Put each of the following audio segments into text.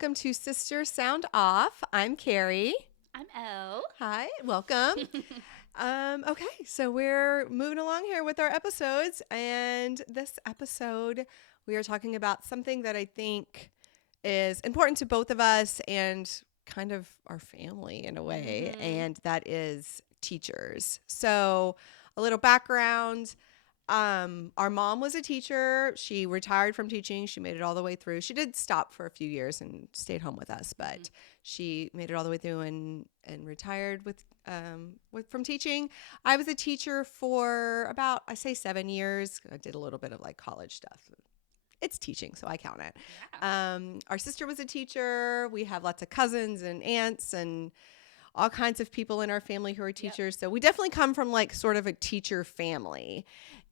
welcome to Sister Sound Off. I'm Carrie. I'm Elle. Hi, welcome. Okay, so we're moving along here with our episodes, and this episode we are talking about something that I think is important to both of us and kind of our family in a way, and that is teachers. So, a little background. Our mom was a teacher. She retired from teaching. She made it all the way through. She did stop for a few years and stayed home with us, but she made it all the way through and retired from teaching. I was a teacher for about, I say 7 years. I did a little bit of like college stuff. It's teaching, so I count it. Yeah. Our sister was a teacher. We have lots of cousins and aunts and all kinds of people in our family who are teachers. So we definitely come from like sort of a teacher family.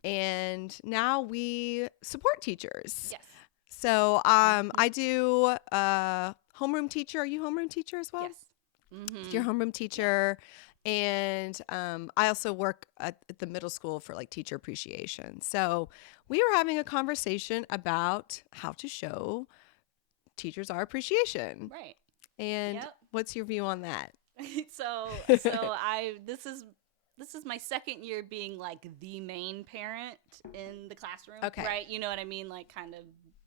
And now we support teachers. Yes. So I do homeroom teacher. Are you homeroom teacher as well? Yes. Mm-hmm. You're homeroom teacher. And I also work at the middle school for like teacher appreciation. So we were having a conversation about how to show teachers our appreciation. Right. And what's your view on that? so this is my second year being like the main parent in the classroom. Okay. Right. You know what I mean? Like kind of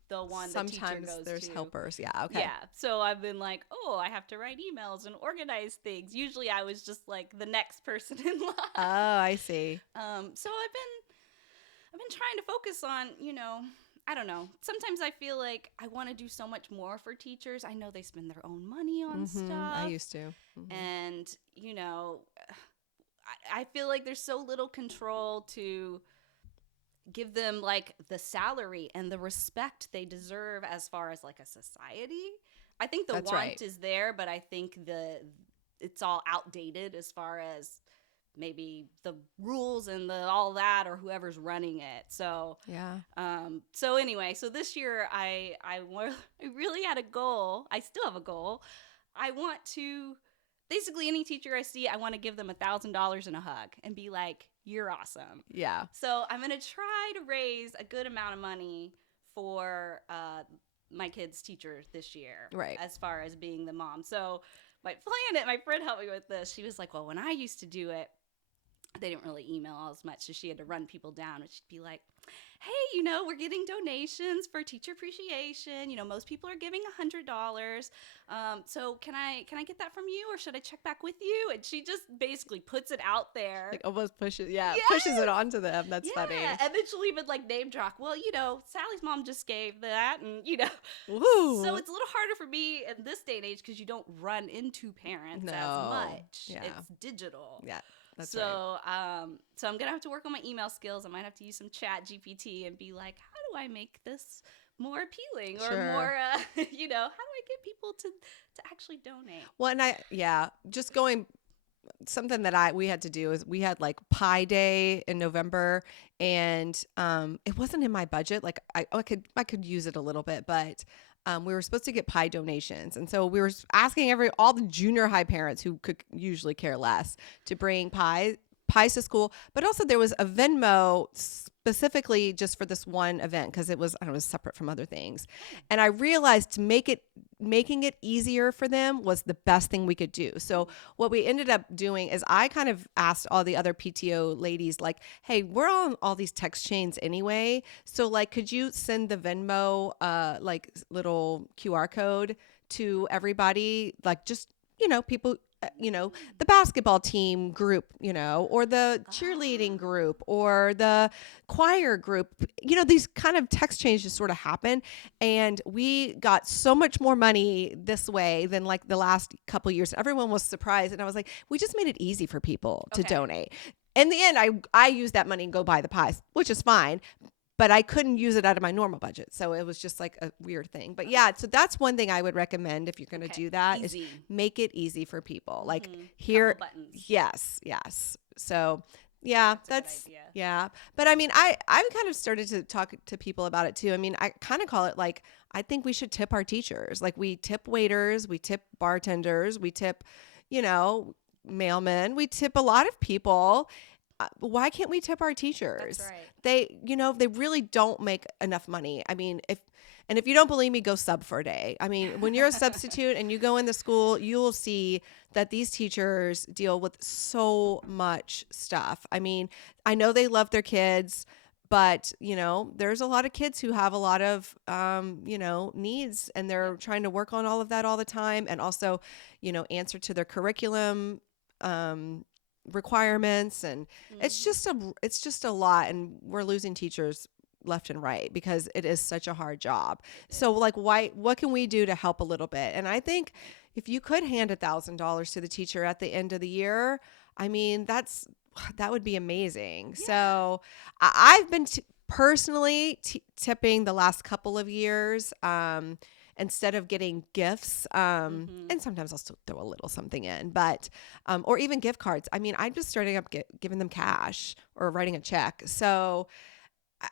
the one that teacher Sometimes goes there's to. helpers. Yeah. Okay. Yeah. So I've been like, oh, I have to write emails and organize things. Usually I was just like the next person in line. Oh, I see. So I've been trying to focus on, I don't know. Sometimes I feel like I want to do so much more for teachers. I know they spend their own money on stuff. I used to. And, I feel like there's so little control to give them like the salary and the respect they deserve as far as like a society. I think the That's want right. is there, but I think it's all outdated as far as maybe the rules and all that or whoever's running it. So Yeah. so anyway, so this year I really had a goal. I still have a goal. I want to basically any teacher I see, I want to give them $1,000 and a hug and be like, "You're awesome." Yeah. So I'm gonna try to raise a good amount of money for my kid's teacher this year, Right. as far as being the mom. So my friend helped me with this. She was like, "Well, when I used to do it, they didn't really email as much, so she had to run people down, and she'd be like, hey, we're getting donations for teacher appreciation. Most people are giving $100. So can I get that from you, or should I check back with you?" And she just basically puts it out there. Like almost pushes Yes! it onto them. That's funny. And then she'll even like name drop, well, Sally's mom just gave that, and Woo. So it's a little harder for me in this day and age because you don't run into parents as much. Yeah. It's digital. Yeah. That's so, so I'm gonna have to work on my email skills. I might have to use some Chat GPT and be like, how do I make this more appealing or Sure. more, how do I get people to actually donate? Well, and just going, something that we had to do is we had like Pi Day in November, and it wasn't in my budget. Like I could use it a little bit, but we were supposed to get pie donations. And so we were asking all the junior high parents who could usually care less to bring pies to school. But also there was a Venmo specifically just for this one event because it was separate from other things. And I realized making it easier for them was the best thing we could do. So what we ended up doing is I kind of asked all the other PTO ladies, like, hey, we're on all these text chains anyway. So like, could you send the Venmo, like little QR code to everybody? Like just, people, the basketball team group, or the cheerleading group or the choir group, these kind of text changes sort of happen. And we got so much more money this way than like the last couple of years. Everyone was surprised. And I was like, we just made it easy for people to donate. In the end, I used that money and go buy the pies, which is fine. But I couldn't use it out of my normal budget. So it was just like a weird thing. But yeah, so that's one thing I would recommend if you're going to do that Easy. is make it easy for people. Like here, buttons. Yes. So yeah, that's a good idea. Yeah. But I mean, I've kind of started to talk to people about it too. I mean, I kind of call it like, I think we should tip our teachers. Like we tip waiters, we tip bartenders, we tip, mailmen, we tip a lot of people. why can't we tip our teachers? That's right. They really don't make enough money. I mean, if you don't believe me, go sub for a day. I mean, when you're a substitute and you go in the school, you will see that these teachers deal with so much stuff. I mean, I know they love their kids, but there's a lot of kids who have a lot of needs, and they're trying to work on all of that all the time, and also answer to their curriculum requirements, and it's just a lot, and we're losing teachers left and right because it is such a hard job. So like, what can we do to help a little bit? And I think if you could hand $1,000 to the teacher at the end of the year, I mean, that would be amazing. Yeah. So I've been personally tipping the last couple of years, instead of getting gifts, and sometimes I'll still throw a little something in, but or even gift cards. I mean, I'm just starting up giving them cash or writing a check. So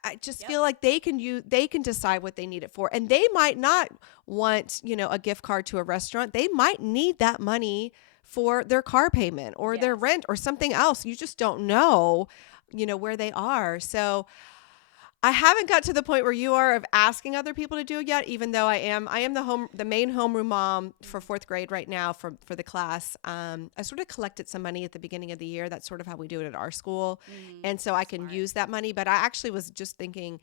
I just feel like they can decide what they need it for, and they might not want a gift card to a restaurant. They might need that money for their car payment or their rent or something else. You just don't know, where they are. So I haven't got to the point where you are of asking other people to do it yet, even though I am the main homeroom mom for 4th grade right now for the class. I sort of collected some money at the beginning of the year. That's sort of how we do it at our school. And so I can use that money. But I actually was just thinking,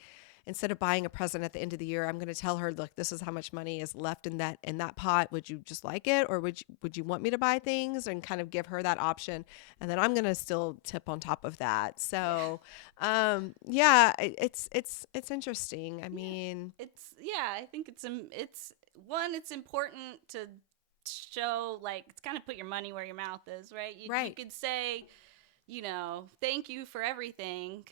instead of buying a present at the end of the year, I'm going to tell her, look, this is how much money is left in that pot. Would you just like it? Or would you want me to buy things, and kind of give her that option? And then I'm going to still tip on top of that. So, it's interesting. I mean, I think it's important to show, like, it's kind of put your money where your mouth is, right? You could say, thank you for everything.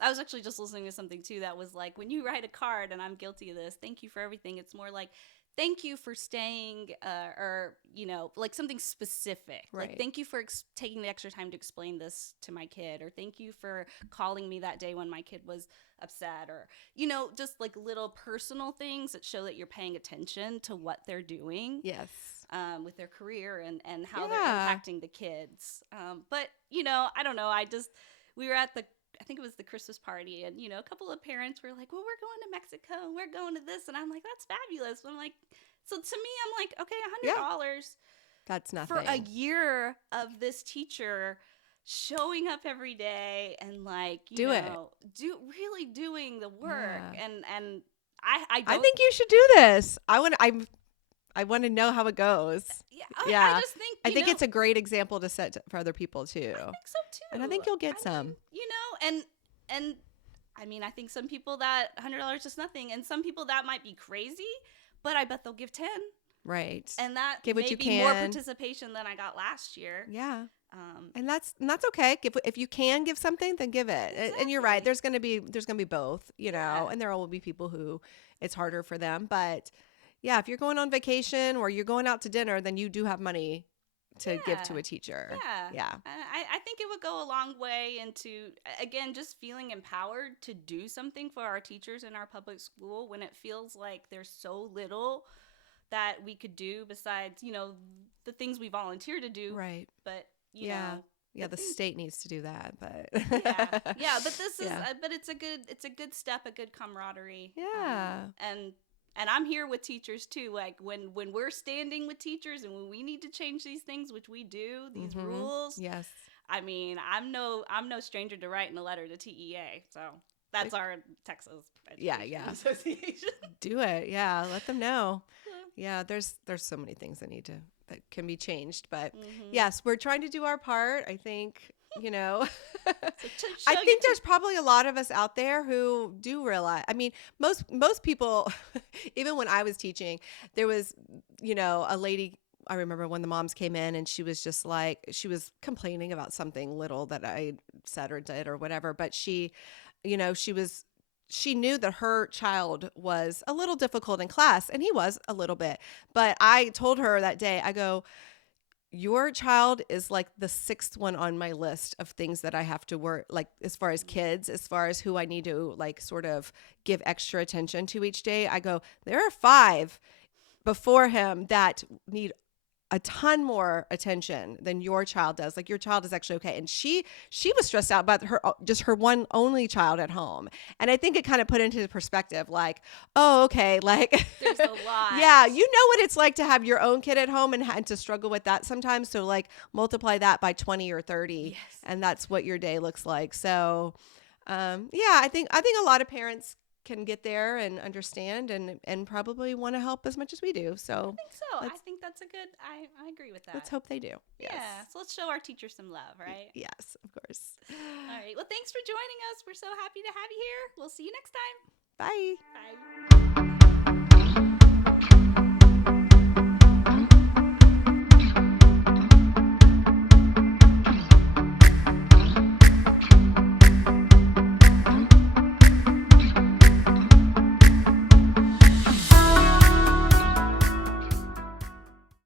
I was actually just listening to something too that was like, when you write a card, and I'm guilty of this, thank you for everything, it's more like, thank you for staying, or like something specific. Right. Like, thank you for taking the extra time to explain this to my kid, or thank you for calling me that day when my kid was upset, or just like little personal things that show that you're paying attention to what they're doing. Yes. With their career and how they're impacting the kids. But I don't know. We were at I think it was the Christmas party, and a couple of parents were like, well, we're going to Mexico, we're going to this, and I'm like, that's fabulous. But I'm like, so to me, I'm like, okay, $100 that's nothing for a year of this teacher showing up every day and like really doing the work. And I think you should do this. I want to know how it goes. I just think I think it's a great example to set for other people too. I think so too. And I think you'll get some. And I mean, I think some people that $100 is nothing, and some people that might be crazy, but I bet they'll give 10. Right. And that give what may you be can. more participation than I got last year. Yeah. And that's okay. If you can give something, then give it. Exactly. And you're right. There's gonna be both. And there will be people who it's harder for them. But yeah, if you're going on vacation or you're going out to dinner, then you do have money to give to a teacher. Yeah. I think it would go a long way into, again, just feeling empowered to do something for our teachers in our public school when it feels like there's so little that we could do besides, the things we volunteer to do. Right. But, the state needs to do that, but but this is but it's a good step, a good camaraderie. And I'm here with teachers too. Like when we're standing with teachers and when we need to change these things, which we do, these rules. Yes. I mean, I'm no stranger to writing a letter to TEA. So that's our Texas Education Association. Do it. Yeah. Let them know. Yeah. There's so many things that can be changed, but yes, we're trying to do our part. I think, I think there's probably a lot of us out there who do realize, I mean, most people, even when I was teaching, there was, a lady, I remember when the moms came in and she was just like, she was complaining about something little that I said or did or whatever, but she knew that her child was a little difficult in class, and he was a little bit, but I told her that day, I go, your child is like the 6th one on my list of things that I have to work, like as far as kids, as far as who I need to like sort of give extra attention to each day. I go, there are 5 before him that need a ton more attention than your child does. Like your child is actually okay. And she was stressed out about just her one only child at home. And I think it kind of put into perspective like, oh, okay, like There's a lot. yeah, you know what it's like to have your own kid at home and to struggle with that sometimes. So like multiply that by 20 or 30 Yes. and that's what your day looks like. So yeah, I think a lot of parents can get there and understand and probably want to help as much as we do. So I think so. I think that's a good, I agree with that. let's hope they do. Yes. Yeah. So let's show our teachers some love, right? Yes, of course. All right. Well, thanks for joining us. We're so happy to have you here. We'll see you next time. Bye. Bye.